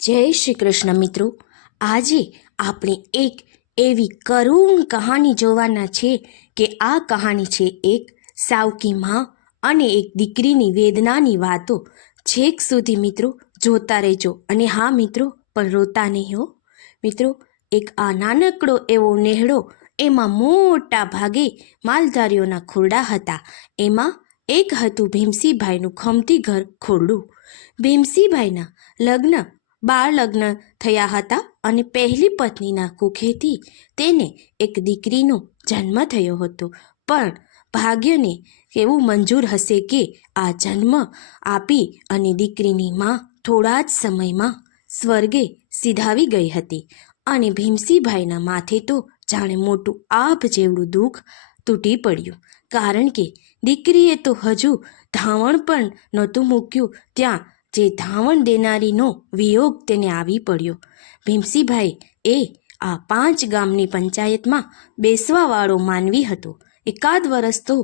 જય શ્રી કૃષ્ણ મિત્રો. આજે આપણે એક એવી કરુણ કહાની જોવાના છે કે આ કહાની છે એક સાવકી માં અને એક દીકરીની વેદનાની વાતો. છેક સુધી મિત્રો જોતા રહેજો અને હા મિત્રો પણ રોતા નહીં હો. મિત્રો એક આ નાનકડો એવો નેહડો, એમાં મોટા ભાગે માલધારીઓના ખોરડા હતા. એમાં એક હતું ભીમસિંહભાઈનું ખમતી ઘર ખોરડું. ભીમસિંહભાઈના બાળ લગ્ન થયા હતા અને પહેલી પત્નીના કુખેથી તેને એક દીકરીનો જન્મ થયો હતો. પણ ભાગ્યને એવું મંજૂર હશે કે આ જન્મ આપી અને દીકરીની માં થોડા જ સમયમાં સ્વર્ગે સિધાવી ગઈ હતી. અને ભીમસિંહભાઈના માથે તો જાણે મોટું આભ જેવડું દુઃખ તૂટી પડ્યું. કારણ કે દીકરીએ તો હજુ ધાવણ પણ નહોતું મૂક્યું ત્યાં જે ધાવણ દેનારીનો વિયોગ તેને આવી પડ્યો. ભીમસિંહભાઈ એ આ 5 ગામની પંચાયતમાં બેસવાવાળો માનવી હતો. એકાદ વર્ષ તો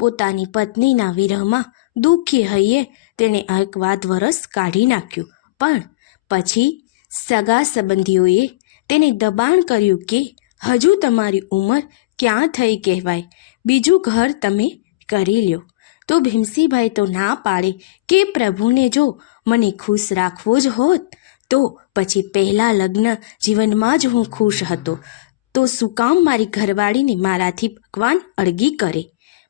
પોતાની પત્નીના વિરહમાં દુઃખી હૈયે તેણે એકાદ વર્ષ કાઢી નાખ્યું. પણ પછી સગા સંબંધીઓએ તેને દબાણ કર્યું કે હજુ તમારી ઉંમર ક્યાં થઈ કહેવાય, બીજું ઘર તમે કરી લ્યો. તો ભીમસિંહભાઈ તો ના પાડે કે પ્રભુને જો મને ખુશ રાખવો જ હોત તો પછી પહેલાં લગ્ન જીવનમાં જ હું ખુશ હતો, તો શું કામ મારી ઘરવાળીને મારાથી ભગવાન અળગી કરે?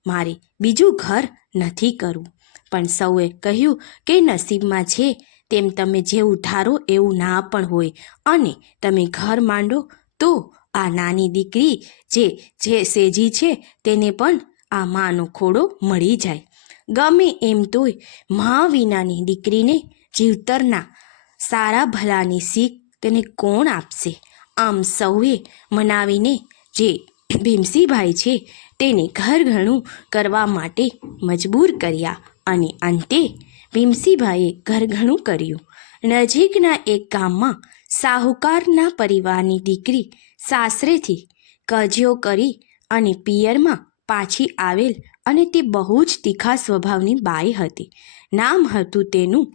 મારે બીજું ઘર નથી કરવું. પણ સૌએ કહ્યું કે નસીબમાં છે તેમ તમે જેવું ધારો એવું ના પણ હોય, અને તમે ઘર માંડો તો આ નાની દીકરી જે સેજી છે તેને પણ આ માનો ખોડો મળી જાય. ગમે એમ તોય મા વિનાની દીકરીને જીવતરના સારા ભલાની શીખ તેને કોણ આપશે? આમ સૌએ મનાવીને જે ભીમસિંહભાઈ છે તેને ઘરઘણું કરવા માટે મજબૂર કર્યા. અને અંતે ભીમસિંહભાઈએ ઘરઘણું કર્યું. નજીકના એક ગામમાં સાહુકારના પરિવારની દીકરી સાસરેથી કજિયો કરી અને પિયરમાં પાછી આવેલ, અને તે બહુ જ તીખા સ્વભાવની બાઈ હતી. નામ હતું તેનું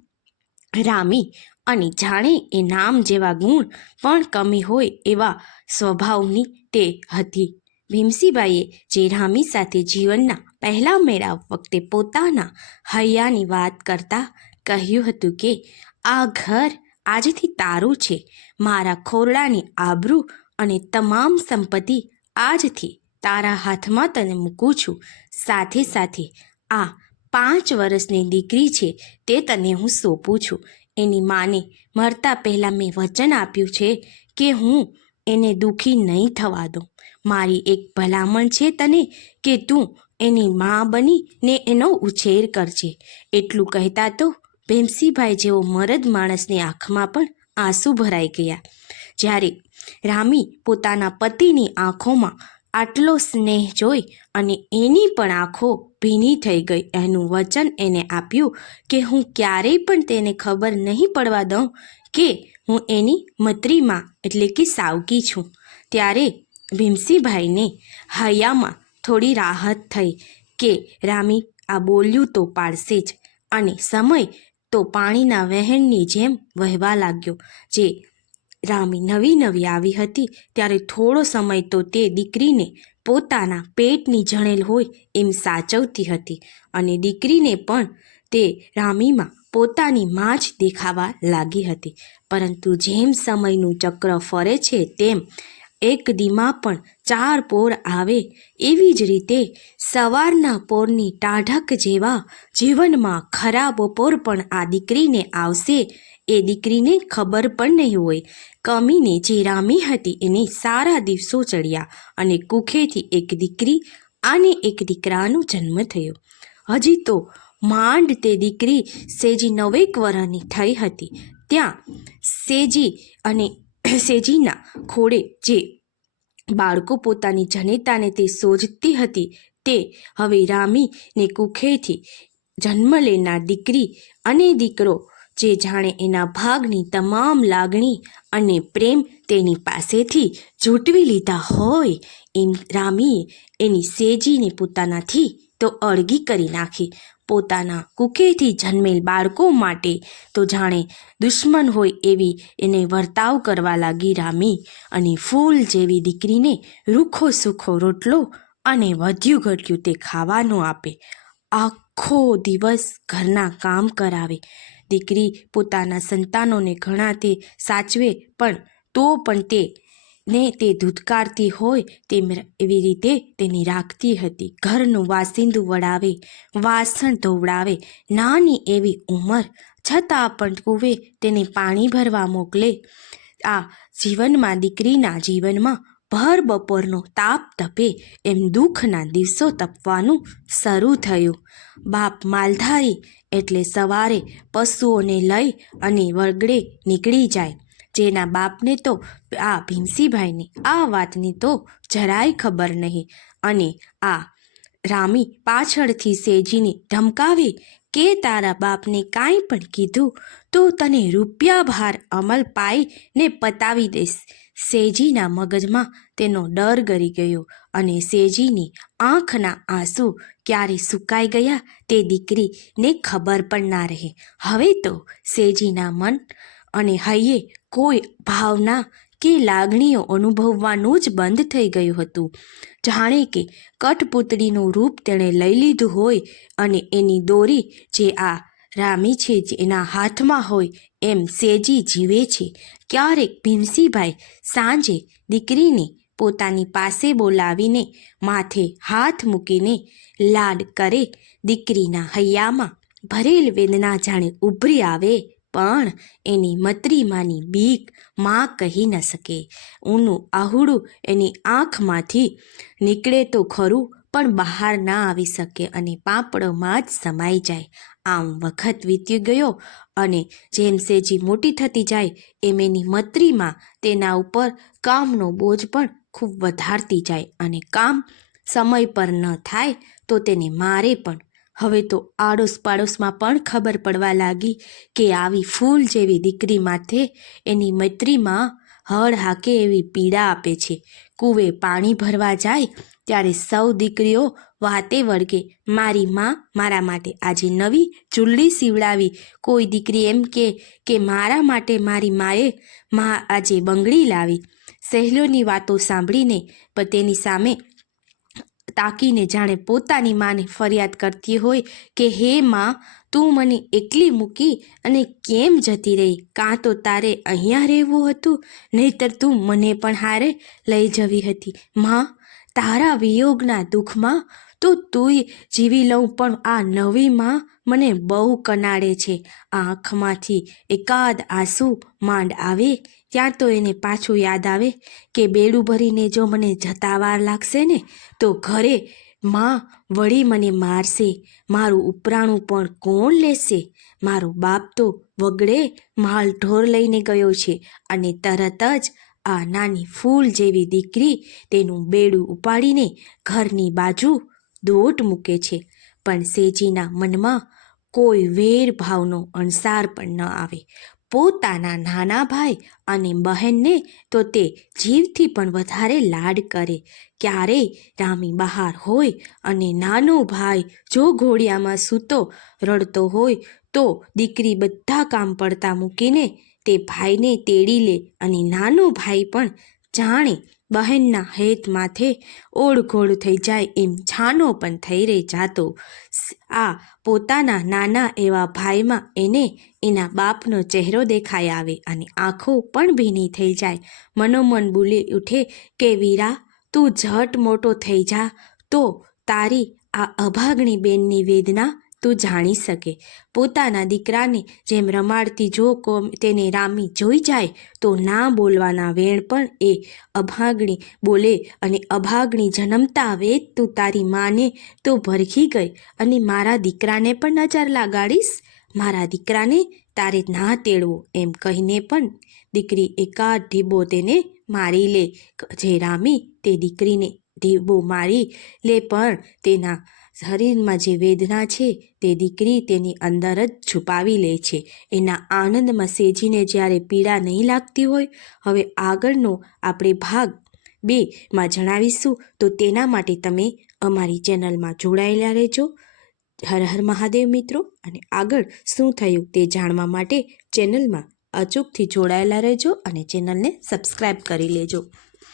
રામી, અને જાણે એ નામ જેવા ગુણ પણ કમી હોય એવા સ્વભાવની તે હતી. ભીમસિંહભાઈએ જે રામી સાથે જીવનના પહેલા મેળાવ વખતે પોતાના હૈયાની વાત કરતા કહ્યું હતું કે આ ઘર આજથી તારું છે. મારા ખોરડાની આબરૂ અને તમામ સંપત્તિ આજથી તારા હાથમાં તને મૂકું છું. સાથે સાથે આ 5 વર્ષની દીકરી છે તે તને હું સોંપું છું. એની માને મરતા પહેલાં મેં વચન આપ્યું છે કે હું એને દુઃખી નહીં થવા દઉં. મારી એક ભલામણ છે તને કે તું એની મા બનીને એનો ઉછેર કરજે. એટલું કહેતા તો ભીમસિંહભાઈ જેવો મરદ માણસની આંખમાં પણ આંસુ ભરાઈ ગયા. જ્યારે રામી પોતાના પતિની આંખોમાં આટલો સ્નેહ જોઈ અને એની પણ આંખો ભીની થઈ ગઈ. એનું વચન એને આપ્યું કે હું ક્યારેય પણ તેને ખબર નહીં પડવા દઉં કે હું એની મત્રીમાં એટલે કે સાવકી છું. ત્યારે ભીમસિંહભાઈને હૈયામાં થોડી રાહત થઈ કે રામી આ બોલ્યું તો પાડશે જ. અને સમય તો પાણીના વહેણની જેમ વહેવા લાગ્યો. જે રામી નવી આવી હતી ત્યારે થોડો સમય તો તે દીકરીને પોતાના પેટની જણેલ હોય એમ સાચવતી હતી, અને દીકરીને પણ તે રામીમાં પોતાની માં જ દેખાવા લાગી હતી. પરંતુ જેમ સમયનું ચક્ર ફરે છે તેમ એક દીમાં પણ 4 પોર આવે, એવી જ રીતે સવારના પોરની ટાઢક જેવા જીવનમાં ખરા બપોર પણ આ દીકરીને આવશે. એ દીકરીને ખબર પણ નહીં હોય. કમીને જે રામી હતી એને સારા દિવસો ચડ્યા અને કુખેથી એક દીકરી અને એક દીકરાનો જન્મ થયો. હજી તો માંડ તે દીકરી સેજી 9 વર્ષની થઈ હતી. ત્યાં સેજી અને સેજીના ખોળે જે બાળકો પોતાની જનેતાને તે સોજતી હતી તે હવે રામીને કુખેથી જન્મ લેનાર દીકરી અને દીકરો જે જાણે એના ભાગની તમામ લાગણી અને પ્રેમ તેની પાસેથી ઝૂંટવી લીધા હોય એમ રામીએ એની સેજીને પોતાનાથી તો અળગી કરી નાખી. પોતાના કુખેથી જન્મેલ બાળકો માટે તો જાણે દુશ્મન હોય એવી એને વર્તાવ કરવા લાગી રામી. અને ફૂલ જેવી દીકરીને રૂખો સૂખો રોટલો અને વધ્યું ઘટ્યું તે ખાવાનું આપે. આખો દિવસ ઘરના કામ કરાવે. દીકરી પોતાના સંતાનોને ઘણા તે સાચવે, પણ તો પણ તે ધૂતકારતી હોય તેમ એવી રીતે તેની રાખતી હતી. ઘરનું વાસિંદું વડાવે, વાસણ ધોવડાવે. નાની એવી ઉંમર છતાં પણ કુવે તેને પાણી ભરવા મોકલે. આ જીવનમાં દીકરીના જીવનમાં ભર બપોરનો તાપ તપે એમ દુઃખના દિવસો તપવાનું શરૂ થયું. બાપ માલધારી એટલે સવારે પશુઓને લઈ અને વગડે નીકળી જાય. જેના બાપને તો આ ભીમસીભાઈને આ વાતની તો જરાય ખબર નહીં. અને આ રામી પાછળથી સેજીને ધમકાવે કે તારા બાપને કાંઈ પણ કીધું તો તને રૂપિયા ભાર અમલ પાઈને પતાવી દઈશ. સેજીના મગજમાં તેનો ડર ગરી ગયો અને સેજીની આંખના આંસુ ક્યારે સુકાઈ ગયા તે દીકરીને ખબર પણ ના રહે. હવે તો સેજીના મન અને હૈયે કોઈ ભાવના કે લાગણીઓ અનુભવવાનું જ બંધ થઈ ગયું હતું. જાણે કે કઠપૂતળીનું રૂપ તેણે લઈ લીધું હોય અને એની દોરી જે આ રામી છે એના હાથમાં હોય એમ સેજી જીવે છે. ક્યારેક ભીમસીભાઈ સાંજે દીકરીને પોતાની પાસે બોલાવીને માથે હાથ મૂકીને લાડ કરે. દીકરીના હૈયામાં ભરેલ વેદના જાણે ઉભરી આવે, પણ એની મતરીમાની બીક માં કહી ન શકે. ઊનું આહુડું એની આંખમાંથી નીકળે તો ખરું, પણ બહાર ના આવી શકે અને પાંપડોમાં જ સમાઈ જાય. આમ વખત વીતી ગયો અને જેમ સેજી મોટી થતી જાય એમ એની મતરીમાં તેના ઉપર કામનો બોજ પણ ખૂબ વધારતી જાય અને કામ સમય પર ન થાય તો તેને મારે પણ. હવે તો આડોશ પાડોશમાં પણ ખબર પડવા લાગી કે આવી ફૂલ જેવી દીકરી માથે એની મૈત્રીમાં હળ હાકે એવી પીડા આપે છે. કૂવે પાણી ભરવા જાય ત્યારે સૌ દીકરીઓ વાતે વળગે, મારી માં મારા માટે આજે નવી ચૂંદડી સીવડાવી. કોઈ દીકરી એમ કે મારા માટે મારી માએ આજે બંગડી લાવી. સહેલીઓની વાતો સાંભળીને પણ તેની સામે તાકીને જાણે પોતાની માને ફરિયાદ કરતી હોય કે હે માં, તું મને એકલી મૂકી અને કેમ જતી રહી? કાં તો તારે અહીંયા રહેવું હતું, નહીંતર તું મને પણ હારે લઈ જવી હતી. માં, તારા વિયોગના દુઃખમાં તો તુંય જીવી લઉં, પણ આ નવી માં મને બહુ કનાડે છે. આંખમાંથી એકાદ આંસુ માંડ આવે ત્યાં તો એને પાછું યાદ આવે કે બેડું ભરીને જો મને જતા વાર લાગશે ને તો ઘરે માં વળી મને મારશે. મારું ઉપરાણું પણ કોણ લેશે? મારો બાપ તો વગડે માલ ઢોર લઈને ગયો છે. અને તરત જ આ નાની ફૂલ જેવી દીકરી તેનું બેડું ઉપાડીને ઘરની બાજુ દોટ મૂકે છે. પણ સેજીના મનમાં કોઈ વેર ભાવનો અણસાર પણ ન આવે. પોતાના નાના ભાઈ અને બહેનને તો તે જીવથી પણ વધારે લાડ કરે. ક્યારેય રામી બહાર હોય અને નાનો ભાઈ જો ઘોડિયામાં સૂતો રડતો હોય તો દીકરી બધા કામ પડતા મૂકીને તે ભાઈને તેડી લે અને નાનો ભાઈ પણ જાણે બહેનના હેત માથે ઓળઘોળ થઈ જાય એમ છાનો પણ થઈ રહી જાતો. આ પોતાના નાના એવા ભાઈમાં એને એના બાપનો ચહેરો દેખાઈ આવે અને આંખો પણ ભીની થઈ જાય. મનોમન બોલી ઉઠે કે વીરા, તું ઝટ મોટો થઈ જા તો તારી આ અભાગણી બેનની વેદના તું જાણી શકે. પોતાના દીકરાને જેમ રમાડતી જો તેને રામી જોઈ જાય તો ના બોલવાના વેણ પણ એ અભાગણી બોલે અને અભાગણી જન્મતા વેત તું તારી માને તો ભરખી ગઈ અને મારા દીકરાને પણ નજર લગાડીશ. મારા દીકરાને તારે ના તેડવો એમ કહીને પણ દીકરી એકાદ ઢીબો તેને મારી લે. જે રામી તે દીકરીને ઢીબો મારી લે પણ તેના શરીરમાં જે વેદના છે તે દીકરી તેની અંદર જ છુપાવી લે છે. એના આનંદમાં સેજીને જ્યારે પીડા નહીં લાગતી હોય. હવે આગળનો આપણે ભાગ 2માં જણાવીશું, તો તેના માટે તમે અમારી ચેનલમાં જોડાયેલા રહેજો. હર હર મહાદેવ મિત્રો. અને આગળ શું થયું તે જાણવા માટે ચેનલમાં અચૂકથી જોડાયેલા રહેજો અને ચેનલને સબસ્ક્રાઈબ કરી લેજો.